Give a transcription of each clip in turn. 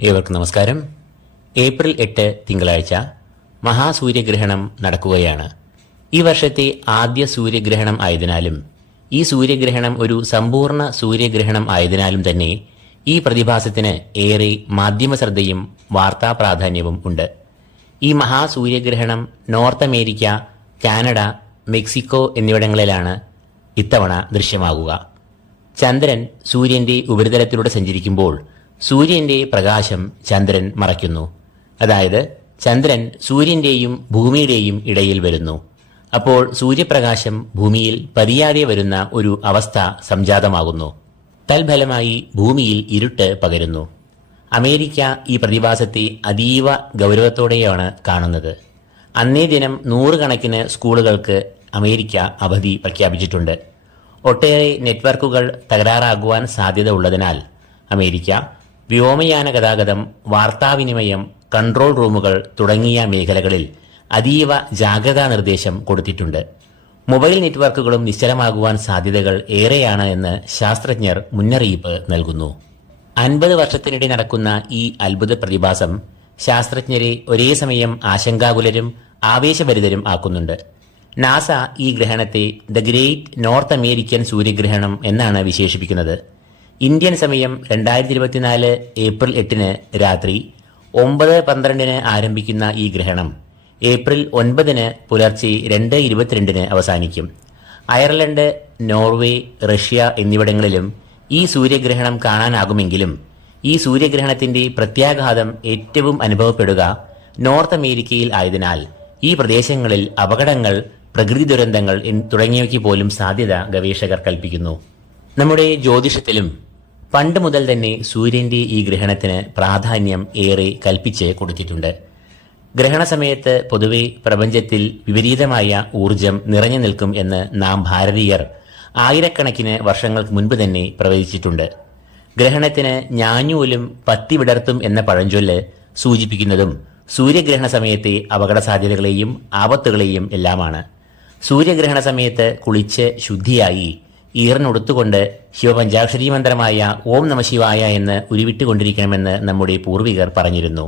ഏവർക്കും നമസ്കാരം. ഏപ്രിൽ എട്ട് തിങ്കളാഴ്ച മഹാസൂര്യഗ്രഹണം നടക്കുകയാണ്. ഈ വർഷത്തെ ആദ്യ സൂര്യഗ്രഹണം ആയതിനാലും ഈ സൂര്യഗ്രഹണം ഒരു സമ്പൂർണ സൂര്യഗ്രഹണം ആയതിനാലും തന്നെ ഈ പ്രതിഭാസത്തിന് ഏറെ മാധ്യമ ശ്രദ്ധയും വാർത്താ പ്രാധാന്യവും ഉണ്ട്. ഈ മഹാസൂര്യഗ്രഹണം നോർത്ത് അമേരിക്ക കാനഡ മെക്സിക്കോ എന്നിവിടങ്ങളിലാണ് ഇത്തവണ ദൃശ്യമാകുക. ചന്ദ്രൻ സൂര്യന്റെ ഉപരിതലത്തിലൂടെ സഞ്ചരിക്കുമ്പോൾ സൂര്യന്റെ പ്രകാശം ചന്ദ്രൻ മറയ്ക്കുന്നു. അതായത് ചന്ദ്രൻ സൂര്യന്റെയും ഭൂമിയുടെയും ഇടയിൽ വരുന്നു. അപ്പോൾ സൂര്യപ്രകാശം ഭൂമിയിൽ പതിയാതെ വരുന്ന ഒരു അവസ്ഥ സംജാതമാകുന്നു. തൽഫലമായി ഭൂമിയിൽ ഇരുട്ട് പകരുന്നു. അമേരിക്ക ഈ പ്രതിഭാസത്തെ അതീവ ഗൗരവത്തോടെയാണ് കാണുന്നത്. അന്നേ ദിനം നൂറുകണക്കിന് സ്കൂളുകൾക്ക് അമേരിക്ക അവധി പ്രഖ്യാപിച്ചിട്ടുണ്ട്. ഒട്ടേറെ നെറ്റ്വർക്കുകൾ തകരാറാകുവാൻ സാധ്യത ഉള്ളതിനാൽ അമേരിക്ക വ്യോമയാന ഗതാഗതം വാർത്താവിനിമയം കൺട്രോൾ റൂമുകൾ തുടങ്ങിയ മേഖലകളിൽ അതീവ ജാഗ്രതാ നിർദ്ദേശം കൊടുത്തിട്ടുണ്ട്. മൊബൈൽ നെറ്റ്വർക്കുകളും നിശ്ചലമാകുവാൻ സാധ്യതകൾ ഏറെയാണ് എന്ന് ശാസ്ത്രജ്ഞർ മുന്നറിയിപ്പ് നൽകുന്നു. അൻപത് വർഷത്തിനിടെ നടക്കുന്ന ഈ അത്ഭുത പ്രതിഭാസം ശാസ്ത്രജ്ഞരെ ഒരേ സമയം ആശങ്കാകുലരും ആവേശഭരിതരും ആക്കുന്നുണ്ട്. നാസ ഈ ഗ്രഹണത്തെ ദ ഗ്രേറ്റ് നോർത്ത് അമേരിക്കൻ സൂര്യഗ്രഹണം എന്നാണ് വിശേഷിപ്പിക്കുന്നത്. ഇന്ത്യൻ സമയം രണ്ടായിരത്തി ഇരുപത്തിനാല് ഏപ്രിൽ എട്ടിന് രാത്രി ഒമ്പത് പന്ത്രണ്ടിന് ആരംഭിക്കുന്ന ഈ ഗ്രഹണം ഏപ്രിൽ ഒൻപതിന് പുലർച്ചെ രണ്ട് ഇരുപത്തിരണ്ടിന് അവസാനിക്കും. അയർലൻഡ് നോർവേ റഷ്യ എന്നിവിടങ്ങളിലും ഈ സൂര്യഗ്രഹണം കാണാനാകുമെങ്കിലും ഈ സൂര്യഗ്രഹണത്തിന്റെ പ്രത്യാഘാതം ഏറ്റവും അനുഭവപ്പെടുക നോർത്ത് അമേരിക്കയിൽ ആയതിനാൽ ഈ പ്രദേശങ്ങളിൽ അപകടങ്ങൾ പ്രകൃതി ദുരന്തങ്ങൾ തുടങ്ങിയവയ്ക്ക് പോലും സാധ്യത ഗവേഷകർ കൽപ്പിക്കുന്നു. നമ്മുടെ ജ്യോതിഷത്തിലും പണ്ട് മുതൽ തന്നെ സൂര്യന്റെ ഈ ഗ്രഹണത്തിന് പ്രാധാന്യം ഏറെ കൽപ്പിച്ച് കൊടുത്തിട്ടുണ്ട്. ഗ്രഹണ സമയത്ത് പൊതുവെ പ്രപഞ്ചത്തിൽ വിപരീതമായ ഊർജം നിറഞ്ഞു നിൽക്കും എന്ന് നാം ഭാരതീയർ ആയിരക്കണക്കിന് വർഷങ്ങൾക്ക് മുൻപ് തന്നെ പ്രവചിച്ചിട്ടുണ്ട്. ഗ്രഹണത്തിന് ഞാഞ്ഞൂലും പത്തി വിടർത്തും എന്ന പഴഞ്ചൊല്ല് സൂചിപ്പിക്കുന്നതും സൂര്യഗ്രഹണ സമയത്തെ അപകട സാധ്യതകളെയും ആപത്തുകളെയും എല്ലാമാണ്. സൂര്യഗ്രഹണ സമയത്ത് കുളിച്ച് ശുദ്ധിയായി ഈറിനൊടുത്തുകൊണ്ട് ശിവപഞ്ചാക്ഷരി മന്ത്രമായ ഓം നമശിവായ എന്ന് ഉരുവിട്ടുകൊണ്ടിരിക്കണമെന്ന് നമ്മുടെ പൂർവികർ പറഞ്ഞിരുന്നു.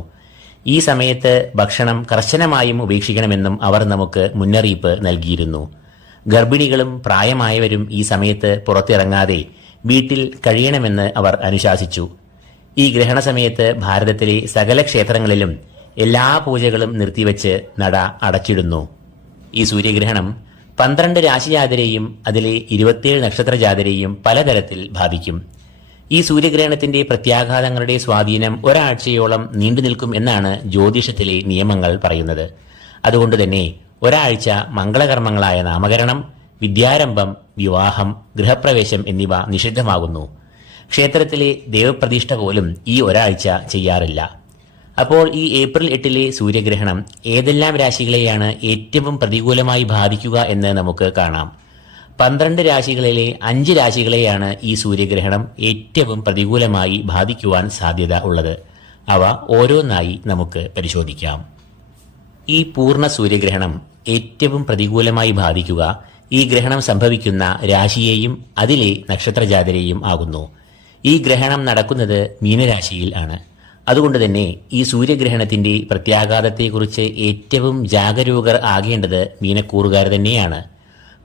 ഈ സമയത്ത് ഭക്ഷണം കർശനമായും ഉപേക്ഷിക്കണമെന്നും അവർ നമുക്ക് മുന്നറിയിപ്പ് നൽകിയിരുന്നു. ഗർഭിണികളും പ്രായമായവരും ഈ സമയത്ത് പുറത്തിറങ്ങാതെ വീട്ടിൽ കഴിയണമെന്ന് അവർ അനുശാസിച്ചു. ഈ ഗ്രഹണ സമയത്ത് ഭാരതത്തിലെ സകല ക്ഷേത്രങ്ങളിലും എല്ലാ പൂജകളും നിർത്തിവെച്ച് നട അടച്ചിടുന്നു. ഈ സൂര്യഗ്രഹണം പന്ത്രണ്ട് രാശിജാതരെയും അതിലെ ഇരുപത്തിയേഴ് നക്ഷത്ര ജാതരെയും പലതരത്തിൽ ബാധിക്കും ഈ സൂര്യഗ്രഹണത്തിന്റെ പ്രത്യാഘാതങ്ങളുടെ സ്വാധീനം ഒരാഴ്ചയോളം നീണ്ടു നിൽക്കും എന്നാണ് ജ്യോതിഷത്തിലെ നിയമങ്ങൾ പറയുന്നത്. അതുകൊണ്ട് തന്നെ ഒരാഴ്ച മംഗളകർമ്മങ്ങളായ നാമകരണം വിദ്യാരംഭം വിവാഹം ഗൃഹപ്രവേശം എന്നിവ നിഷിദ്ധമാകുന്നു. ക്ഷേത്രത്തിലെ ദേവപ്രതിഷ്ഠ പോലും ഈ ഒരാഴ്ച ചെയ്യാറില്ല. അപ്പോൾ ഈ ഏപ്രിൽ എട്ടിലെ സൂര്യഗ്രഹണം ഏതെല്ലാം രാശികളെയാണ് ഏറ്റവും പ്രതികൂലമായി ബാധിക്കുക എന്ന് നമുക്ക് കാണാം. പന്ത്രണ്ട് രാശികളിലെ അഞ്ച് രാശികളെയാണ് ഈ സൂര്യഗ്രഹണം ഏറ്റവും പ്രതികൂലമായി ബാധിക്കുവാൻ സാധ്യത ഉള്ളത്. അവ ഓരോന്നായി നമുക്ക് പരിശോധിക്കാം. ഈ പൂർണ സൂര്യഗ്രഹണം ഏറ്റവും പ്രതികൂലമായി ബാധിക്കുക ഈ ഗ്രഹണം സംഭവിക്കുന്ന രാശിയെയും അതിലെ നക്ഷത്രജാതരെയും ആകുന്നു. ഈ ഗ്രഹണം നടക്കുന്നത് മീനരാശിയിൽ ആണ്. അതുകൊണ്ട് തന്നെ ഈ സൂര്യഗ്രഹണത്തിന്റെ പ്രത്യാഘാതത്തെക്കുറിച്ച് ഏറ്റവും ജാഗരൂകർ ആകേണ്ടത് മീനക്കൂറുകാർ തന്നെയാണ്.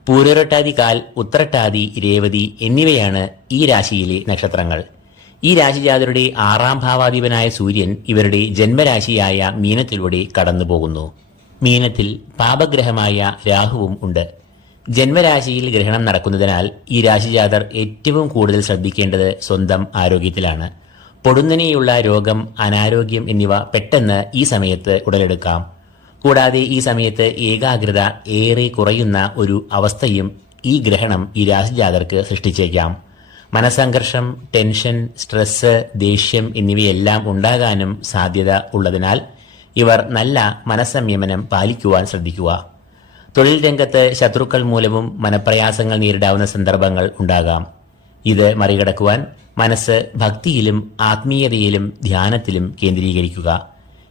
പൂരൊരട്ടാതി കാൽ ഉത്തരട്ടാതി രേവതി എന്നിവയാണ് ഈ രാശിയിലെ നക്ഷത്രങ്ങൾ. ഈ രാശിജാതരുടെ ആറാം ഭാവാധിപനായ സൂര്യൻ ഇവരുടെ ജന്മരാശിയായ മീനത്തിലൂടെ കടന്നുപോകുന്നു. മീനത്തിൽ പാപഗ്രഹമായ രാഹുവും ഉണ്ട്. ജന്മരാശിയിൽ ഗ്രഹണം നടക്കുന്നതിനാൽ ഈ രാശിജാതർ ഏറ്റവും കൂടുതൽ ശ്രദ്ധിക്കേണ്ടത് സ്വന്തം ആരോഗ്യത്തിലാണ്. പൊടുന്നനെയുള്ള രോഗം അനാരോഗ്യം എന്നിവ പെട്ടെന്ന് ഈ സമയത്ത് ഉടലെടുക്കാം. കൂടാതെ ഈ സമയത്ത് ഏകാഗ്രത ഏറെ കുറയുന്ന ഒരു അവസ്ഥയും ഈ ഗ്രഹണം ഈ രാശിജാതർക്ക് സൃഷ്ടിച്ചേക്കാം. മനസംഘർഷം ടെൻഷൻ സ്ട്രെസ് ദേഷ്യം എന്നിവയെല്ലാം ഉണ്ടാകാനും സാധ്യത ഉള്ളതിനാൽ ഇവർ നല്ല മനസ്സംയമനം പാലിക്കുവാൻ ശ്രദ്ധിക്കുക. തൊഴിൽ രംഗത്ത് ശത്രുക്കൾ മൂലവും മനപ്രയാസങ്ങൾ നേരിടാവുന്ന സന്ദർഭങ്ങൾ ഉണ്ടാകാം. ഇത് മറികടക്കുവാൻ മനസ്സ് ഭക്തിയിലും ആത്മീയതയിലും ധ്യാനത്തിലും കേന്ദ്രീകരിക്കുക.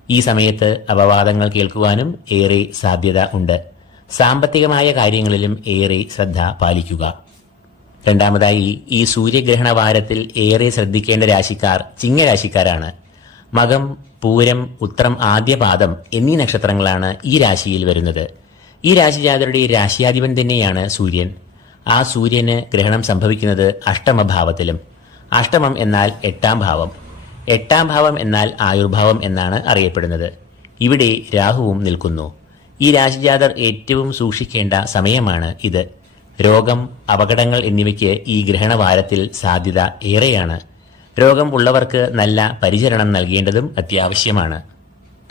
ഈ സമയത്ത് അപവാദങ്ങൾ കേൾക്കുവാനും ഏറെ സാധ്യത ഉണ്ട്. സാമ്പത്തികമായ കാര്യങ്ങളിലും ഏറെ ശ്രദ്ധ പാലിക്കുക. രണ്ടാമതായി ഈ സൂര്യഗ്രഹണ വാരത്തിൽ ഏറെ ശ്രദ്ധിക്കേണ്ട രാശിക്കാർ ചിങ്ങരാശിക്കാരാണ്. മകം പൂരം ഉത്രം ആദ്യപാദം എന്നീ നക്ഷത്രങ്ങളാണ് ഈ രാശിയിൽ വരുന്നത്. ഈ രാശിജാതരുടെ രാശിയാധിപൻ തന്നെയാണ് സൂര്യൻ. ആ സൂര്യന് ഗ്രഹണം സംഭവിക്കുന്നത് അഷ്ടമഭാവത്തിലും. അഷ്ടമം എന്നാൽ എട്ടാം ഭാവം. എട്ടാം ഭാവം എന്നാൽ ആയുർഭാവം എന്നാണ് അറിയപ്പെടുന്നത്. ഇവിടെ രാഹുവും നിൽക്കുന്നു. ഈ രാശിജാതർ ഏറ്റവും സൂക്ഷിക്കേണ്ട സമയമാണ് ഇത്. രോഗം അപകടങ്ങൾ എന്നിവയ്ക്ക് ഈ ഗ്രഹണവാരത്തിൽ സാധ്യത ഏറെയാണ്. രോഗം ഉള്ളവർക്ക് നല്ല പരിചരണം നൽകേണ്ടതും അത്യാവശ്യമാണ്.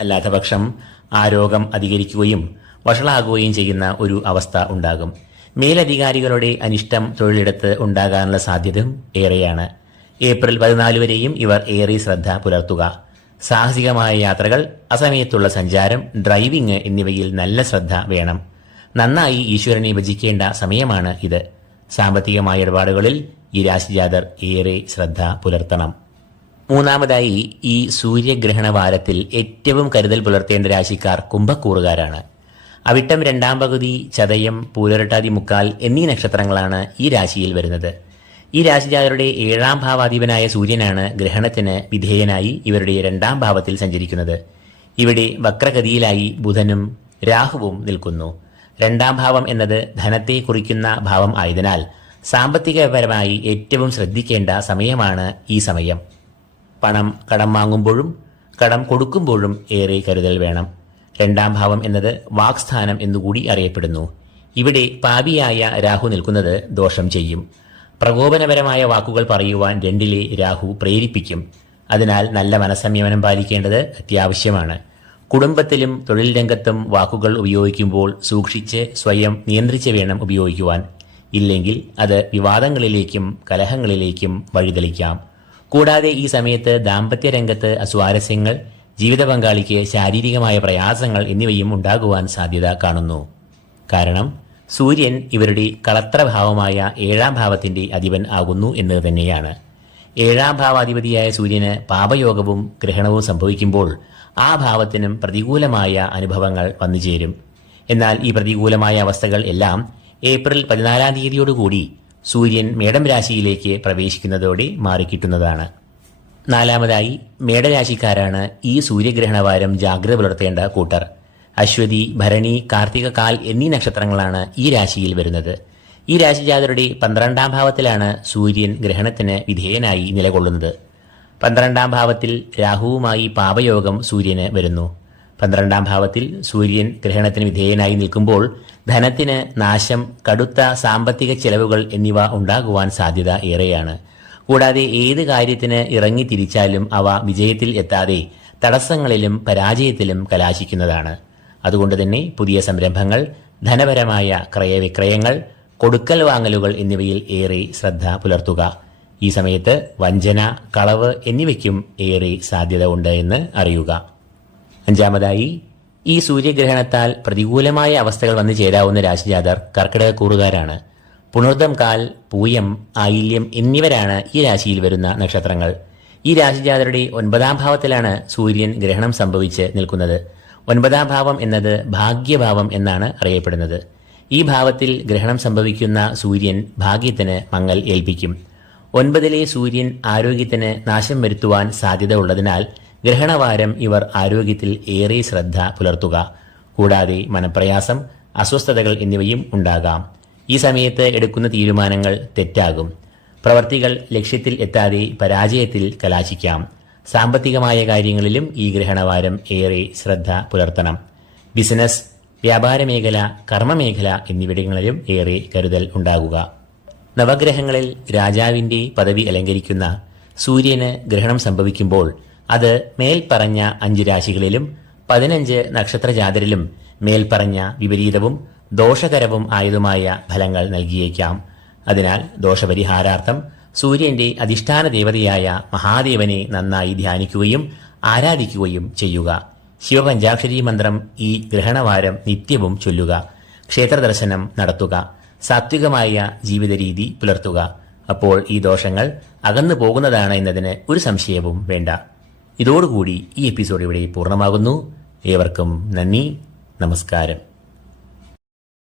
അല്ലാത്തപക്ഷം ആ രോഗം അധികരിക്കുകയും വഷളാകുകയും ചെയ്യുന്ന ഒരു അവസ്ഥ ഉണ്ടാകും. മേലധികാരികളുടെ അനിഷ്ടം തൊഴിലിടത്ത് ഉണ്ടാകാനുള്ള സാധ്യതയും ഏറെയാണ്. ഏപ്രിൽ പതിനാല് വരെയും ഇവർ ഏറെ ശ്രദ്ധ പുലർത്തുക. സാഹസികമായ യാത്രകൾ അസമയത്തുള്ള സഞ്ചാരം ഡ്രൈവിംഗ് എന്നിവയിൽ നല്ല ശ്രദ്ധ വേണം. നന്നായി ഈശ്വരനെ ഭജിക്കേണ്ട സമയമാണ് ഇത്. സാമ്പത്തികമായ ഇടപാടുകളിൽ ഈ രാശിജാതർ ഏറെ ശ്രദ്ധ പുലർത്തണം. മൂന്നാമതായി ഈ സൂര്യഗ്രഹണ വാരത്തിൽ ഏറ്റവും കരുതൽ പുലർത്തേണ്ട രാശിക്കാർ കുംഭക്കൂറുകാരാണ്. അവിട്ടം രണ്ടാം പകുതി ചതയം പൂരട്ടാതി മുക്കാൽ എന്നീ നക്ഷത്രങ്ങളാണ് ഈ രാശിയിൽ വരുന്നത്. ഈ രാശിജാതരുടെ ഏഴാം ഭാവാധിപനായ സൂര്യനാണ് ഗ്രഹണത്തിന് വിധേയനായി ഇവരുടെ രണ്ടാം ഭാവത്തിൽ സഞ്ചരിക്കുന്നത്. ഇവിടെ വക്രഗതിയിലായി ബുധനും രാഹുവും നിൽക്കുന്നു. രണ്ടാം ഭാവം എന്നത് ധനത്തെ കുറിക്കുന്ന ഭാവം ആയതിനാൽ സാമ്പത്തികപരമായി ഏറ്റവും ശ്രദ്ധിക്കേണ്ട സമയമാണ് ഈ സമയം. പണം കടം വാങ്ങുമ്പോഴും കടം കൊടുക്കുമ്പോഴും ഏറെ കരുതൽ വേണം. രണ്ടാം ഭാവം എന്നത് വാക്സ്ഥാനം എന്നുകൂടി അറിയപ്പെടുന്നു. ഇവിടെ പാപിയായ രാഹു നിൽക്കുന്നത് ദോഷം ചെയ്യും. പ്രകോപനപരമായ വാക്കുകൾ പറയുവാൻ രണ്ടിലെ രാഹു പ്രേരിപ്പിക്കും. അതിനാൽ നല്ല മനസ്സംയമനം പാലിക്കേണ്ടത് അത്യാവശ്യമാണ്. കുടുംബത്തിലും തൊഴിൽ രംഗത്തും വാക്കുകൾ ഉപയോഗിക്കുമ്പോൾ സൂക്ഷിച്ച് സ്വയം നിയന്ത്രിച്ച് വേണം ഉപയോഗിക്കുവാൻ. ഇല്ലെങ്കിൽ അത് വിവാദങ്ങളിലേക്കും കലഹങ്ങളിലേക്കും വഴിതെളിക്കാം. കൂടാതെ ഈ സമയത്ത് ദാമ്പത്യ രംഗത്ത് അസ്വാരസ്യങ്ങൾ ജീവിത പങ്കാളിക്ക് ശാരീരികമായ പ്രയാസങ്ങൾ എന്നിവയും ഉണ്ടാകുവാൻ സാധ്യത കാണുന്നു. കാരണം സൂര്യൻ ഇവരുടെ കളത്രഭാവമായ ഏഴാം ഭാവത്തിന്റെ അധിപൻ ആകുന്നു എന്ന് തന്നെയാണ്. ഏഴാം ഭാവാധിപതിയായ സൂര്യന് പാപയോഗവും ഗ്രഹണവും സംഭവിക്കുമ്പോൾ ആ ഭാവത്തിനും പ്രതികൂലമായ അനുഭവങ്ങൾ വന്നുചേരും എന്നാൽ ഈ പ്രതികൂലമായ അവസ്ഥകൾ എല്ലാം ഏപ്രിൽ പതിനാലാം തീയതിയോടുകൂടി സൂര്യൻ മേടം രാശിയിലേക്ക് പ്രവേശിക്കുന്നതോടെ മാറിക്കിട്ടുന്നതാണ്. നാലാമതായി മേടരാശിക്കാരാണ് ഈ സൂര്യഗ്രഹണവാരം ജാഗ്രത പുലർത്തേണ്ട കൂട്ടർ. അശ്വതി ഭരണി കാർത്തിക കാൽ എന്നീ നക്ഷത്രങ്ങളാണ് ഈ രാശിയിൽ വരുന്നത്. ഈ രാശിജാതരുടെ പന്ത്രണ്ടാം ഭാവത്തിലാണ് സൂര്യൻ ഗ്രഹണത്തിന് വിധേയനായി നിലകൊള്ളുന്നത്. പന്ത്രണ്ടാം ഭാവത്തിൽ രാഹുവുമായി പാപയോഗം സൂര്യന് വരുന്നു. പന്ത്രണ്ടാം ഭാവത്തിൽ സൂര്യൻ ഗ്രഹണത്തിന് വിധേയനായി നിൽക്കുമ്പോൾ ധനത്തിന് നാശം കടുത്ത സാമ്പത്തിക ചെലവുകൾ എന്നിവ ഉണ്ടാകുവാൻ സാധ്യത ഏറെയാണ്. കൂടാതെ ഏത് കാര്യത്തിന് ഇറങ്ങി തിരിച്ചാലും അവ വിജയത്തിൽ എത്താതെ തടസ്സങ്ങളിലും പരാജയത്തിലും കലാശിക്കുന്നതാണ്. അതുകൊണ്ട് തന്നെ പുതിയ സംരംഭങ്ങൾ ധനപരമായ ക്രയവിക്രയങ്ങൾ കൊടുക്കൽ വാങ്ങലുകൾ എന്നിവയിൽ ഏറെ ശ്രദ്ധ പുലർത്തുക. ഈ സമയത്ത് വഞ്ചന കളവ് എന്നിവയ്ക്കും ഏറെ സാധ്യത ഉണ്ട് എന്ന് അറിയുക. അഞ്ചാമതായി ഈ സൂര്യഗ്രഹണത്താൽ പ്രതികൂലമായ അവസ്ഥകൾ വന്നു ചേരാവുന്ന രാശിജാതർ കർക്കിടക കൂറുകാരാണ്. പുണർദം കാൽ പൂയം ആയില്യം എന്നിവരാണ് ഈ രാശിയിൽ വരുന്ന നക്ഷത്രങ്ങൾ. ഈ രാശിജാതരുടെ ഒൻപതാം ഭാവത്തിലാണ് സൂര്യൻ ഗ്രഹണം സംഭവിച്ച് നിൽക്കുന്നത്. ഒൻപതാം ഭാവം എന്നത് ഭാഗ്യഭാവം എന്നാണ് അറിയപ്പെടുന്നത്. ഈ ഭാവത്തിൽ ഗ്രഹണം സംഭവിക്കുന്ന സൂര്യൻ ഭാഗ്യത്തിന് മങ്ങൽ ഏൽപ്പിക്കും. ഒൻപതിലെ സൂര്യൻ ആരോഗ്യത്തിന് നാശം വരുത്തുവാൻ സാധ്യത ഉള്ളതിനാൽ ഗ്രഹണവാരം ഇവർ ആരോഗ്യത്തിൽ ഏറെ ശ്രദ്ധ പുലർത്തുക. കൂടാതെ മനപ്രയാസം അസ്വസ്ഥതകൾ എന്നിവയും ഉണ്ടാകാം. ഈ സമയത്ത് എടുക്കുന്ന തീരുമാനങ്ങൾ തെറ്റാകും. പ്രവർത്തികൾ ലക്ഷ്യത്തിൽ എത്താതെ പരാജയത്തിൽ കലാശിക്കാം. സാമ്പത്തികമായ കാര്യങ്ങളിലും ഈ ഗ്രഹണവാരം ഏറെ ശ്രദ്ധ പുലർത്തണം. ബിസിനസ് വ്യാപാര മേഖല കർമ്മമേഖല എന്നിവിടങ്ങളിലും ഏറെ കരുതൽ ഉണ്ടാകുക. നവഗ്രഹങ്ങളിൽ രാജാവിന്റെ പദവി അലങ്കരിക്കുന്ന സൂര്യന് ഗ്രഹണം സംഭവിക്കുമ്പോൾ അത് മേൽപ്പറഞ്ഞ അഞ്ച് രാശികളിലും പതിനഞ്ച് നക്ഷത്രജാതരിലും മേൽപ്പറഞ്ഞ വിപരീതവും ദോഷകരവും ആയതുമായ ഫലങ്ങൾ നൽകിയേക്കാം. അതിനാൽ ദോഷപരിഹാരാർത്ഥം സൂര്യന്റെ അധിഷ്ഠാന ദേവതയായ മഹാദേവനെ നന്നായി ധ്യാനിക്കുകയും ആരാധിക്കുകയും ചെയ്യുക. ശിവപഞ്ചാക്ഷരി മന്ത്രം ഈ ഗ്രഹണവാരം നിത്യവും ചൊല്ലുക. ക്ഷേത്രദർശനം നടത്തുക. സാത്വികമായ ജീവിതരീതി പുലർത്തുക. അപ്പോൾ ഈ ദോഷങ്ങൾ അകന്നു പോകുന്നതാണ് എന്നതിന് ഒരു സംശയവും വേണ്ട. ഇതോടുകൂടി ഈ എപ്പിസോഡ് ഇവിടെ പൂർണമാകുന്നു. ഏവർക്കും നന്ദി. നമസ്കാരം.